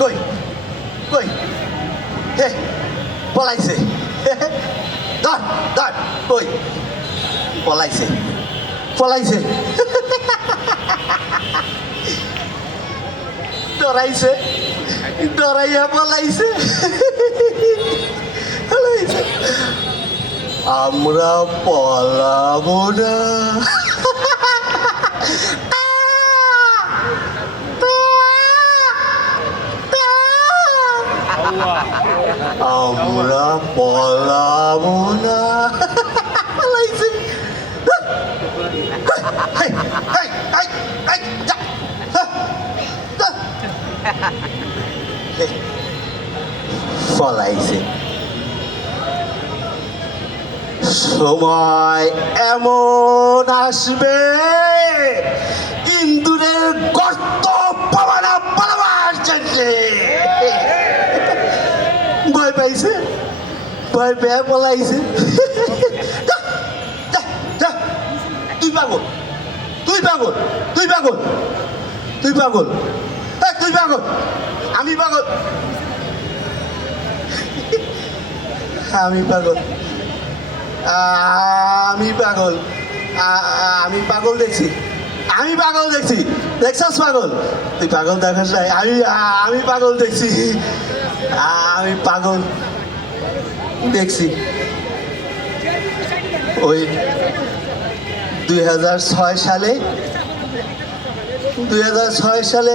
কই কই হে পলাইছে ধর ধর কই পলাইছে পলাইছে ডরাইছে ডরাইয়া পলাইছে পলাইছে আমরা পলাবো না। আমরা পলাবো না। পলাইছে। সময় এমন আসবে। ইন্দুরের গর্ত পাওয়ানা পালাবার জন্যে। ভয় পাইছে? ভয় পেয়ে পলাইছে। তুই পাগল। তুই পাগল। তুই পাগল। তুই পাগল। তুই পাগল। আমি পাগল। আমি পাগল। আমি পাগল। আমি পাগল দেখছি। আমি পাগল দেখছি। দেখছাস পাগল? তুই পাগল দেখাস নাই। আমি আমি পাগল দেখছি। আমি পাগল দেখছি। ওই দুই হাজার ছয় সালে, দুই হাজার ছয় সালে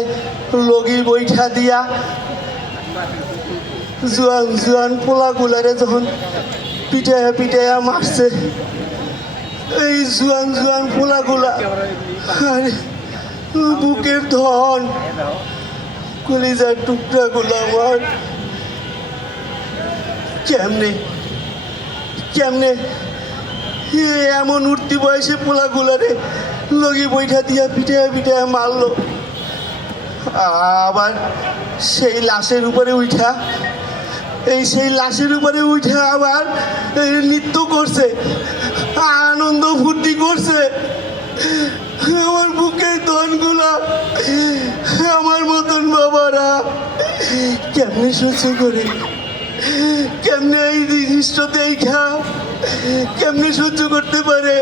লগি বৈঠা দিয়া জোয়ান জোয়ান পোলাগুলারে যখন পিটায়া পিটায়া মারছে এই জোয়ান জোয়ান পোলাগুলা। আরে, বুকের ধন। কলিজার টুকরাগুলো আমার। কেমনে? কেমনে? এমন উঠতি বয়সে পোলাগুলারে লগি বৈঠা দিয়া পিটায়া পিটায়া মারলো। আবার সেই লাশের উপরে উঠা এই সেই লাশের উপরে উঠে আবার এই নৃত্য করছে, আনন্দ ফুর্তি করছে। আমার বুকের দনগুলা আমার মতন বাবারা, কেমনে সহ্য করে? কেমনে এই জিনিসটা দেখা কেমনে সহ্য করতে পারে?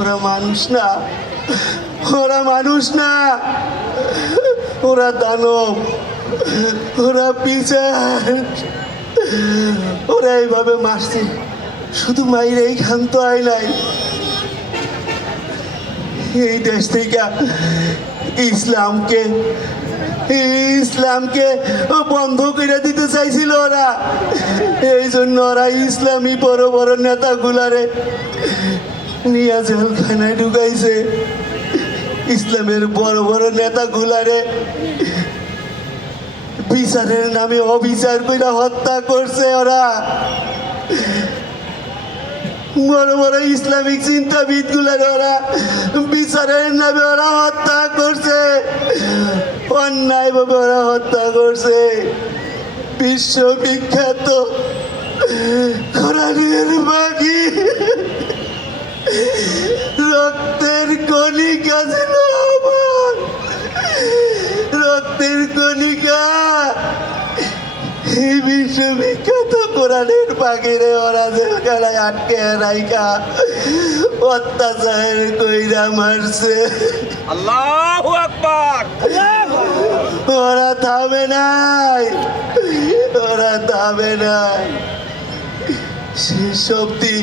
ওরা মানুষ না। ওরা মানুষ না। ওরা দানব। ওরা পিচার ওরা এইভাবে মারছে। শুধু মাইরে এই ক্ষান্ত আয় নাই। এই দেশ থেকে ইসলামকে ইসলামকে বন্ধ করে দিতে চাইছিল ওরা। এই জন্য ওরা ইসলামী বড় বড় নেতাগুলারে ঢুকাইছে। ইসলামের বড় বড় নেতাগুলারে বিচারের নামে অবিচার করে হত্যা করছে ওরা। বড় বড় ইসলামিক চিন্তাবিদগুলার ওরা বিচারের নামে ওরা হত্যা করছে। অন্যায় ভাবে ওরা হত্যা করছে। বিশ্ববিখ্যাত বাকি রক্তের কণিকা ছিল আমার। রক্তের কণিকা। এই বিশ্ববিখ্যাত কোরআনের পাখিরে ওরা জেলখানায় আটকে রাইকা অত্যাচার কইরা মারছে। আল্লাহু আকবার। ওরা থামে নাই ওরা থামে নাই। শেষ অব্দি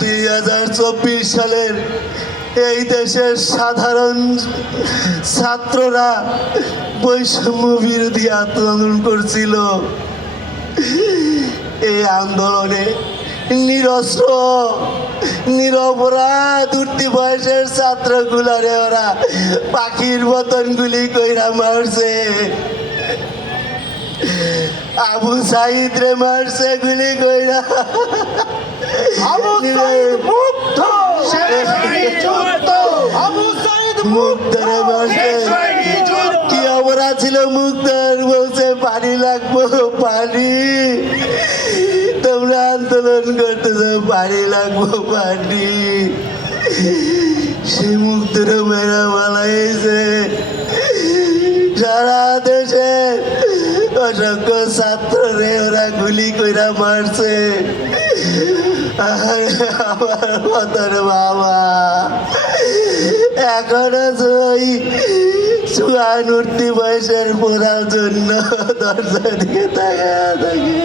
দুই হাজার চব্বিশ সালের এই দেশের সাধারণ ছাত্ররা বৈষম্য বিরোধী আন্দোলন করছিল। এই আন্দোলনে নিরস্ত্র, নিরপরাধ উঠতি বয়সের ছাত্রগুলারে ওরা পাখির মতন গুলি কইরা মারছে। আবু সাইদ রে মারছে গুলি কইরা। আবু মুক্তার কি অপরাধ ছিল মুক্তার বলছে, পানি লাগবো, পানি। তোমরা আন্দোলন করতেছ, পানি লাগবো, পানি। সে মুক্তর মেরা মালাইছে সারা দেশে অসংখ্য ছাত্ররে ওরা গুলি কইরা মারছে। আমার মতন বাবা। এখনও ওই সুয়ান উঠতি বয়সের পড়ার জন্য দরজা দিকে তাকায় থাকে।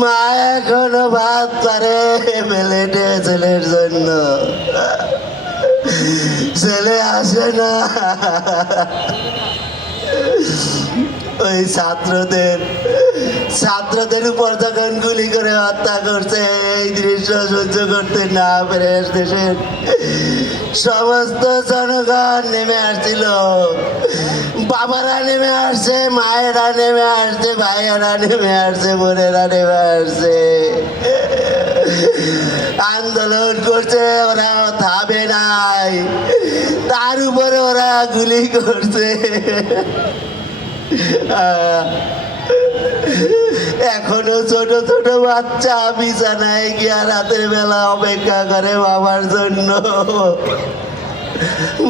মা এখনও ভাত পারে মেলেটে ছেলের জন্য। ছেলে আসে না। ওই ছাত্রদের ছাত্রদের উপর যখন গুলি করে হত্যা করছে, এই দৃশ্য সহ্য করতে না পেরে দেশের সমস্ত জনগণ নেমে আসছিল। বাবারা নেমে আসছে, মায়েরা নেমে আসছে, ভাইয়েরা নেমে আসছে, বোনেরা নেমে আসছে। আন্দোলন করছে, ওরা থামে নাই। তার উপরে ওরা গুলি করছে। এখনও ছোট ছোট বাচ্চা বিছানায় গিয়া রাতের বেলা অপেক্ষা করে বাবার জন্য।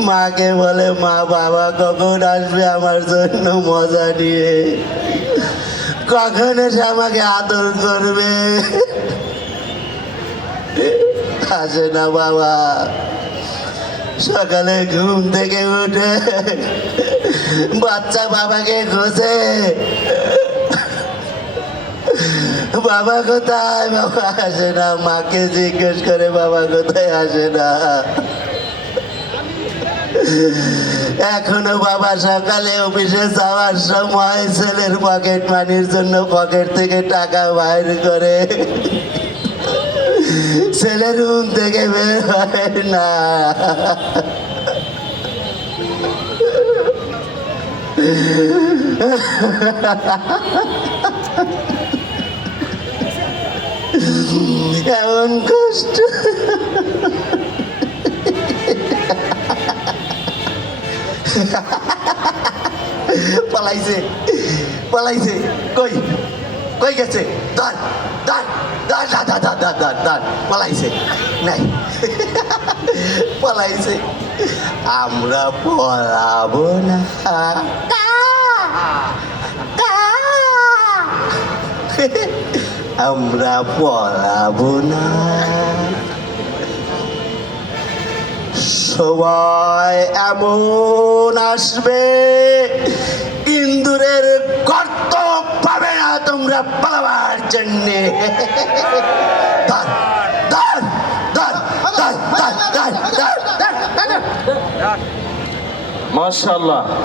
মাকে বলে, মা, বাবা কখন আসবে আমার জন্য মজা নিয়ে? কখন এসে আমাকে আদর করবে? আসে না বাবা। সকালে ঘুম থেকে উঠে বাচ্চা বাবাকে খোঁজে। বাবা কোথায়? বাবা আসে না। মাকে জিজ্ঞেস করে বাবা কোথায়? আসে না। এখনও বাবা সকালে অফিসে যাওয়ার সময় ছেলের পকেট মানির জন্য পকেট থেকে টাকা বাইর করে। ছেলে রুম থেকে বের হয় না এমন কষ্ট পালাইছে পালাইছে কই কই গেছে দাঁড় দাঁড় দাঁড় দাঁড় দাঁড় দাঁড় দাঁড় দাঁড় দাঁড় পালাইছে নাই পালাইছে আমরা পলাবো না আমরা পলাবো না সবাই এমন আসবে পালাবার জন্যে। দাঁড় দাঁড় দাঁড় মাশাল্লাহ